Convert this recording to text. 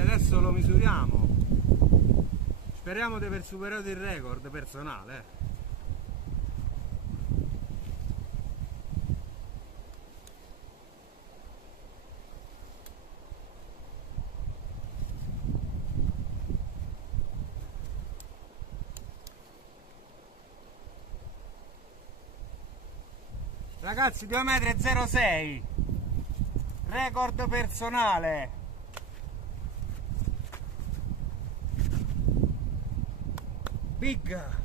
ragazzi, adesso lo misuriamo. Speriamo di aver superato il record personale. Ragazzi, 2,06 m, record personale. Big.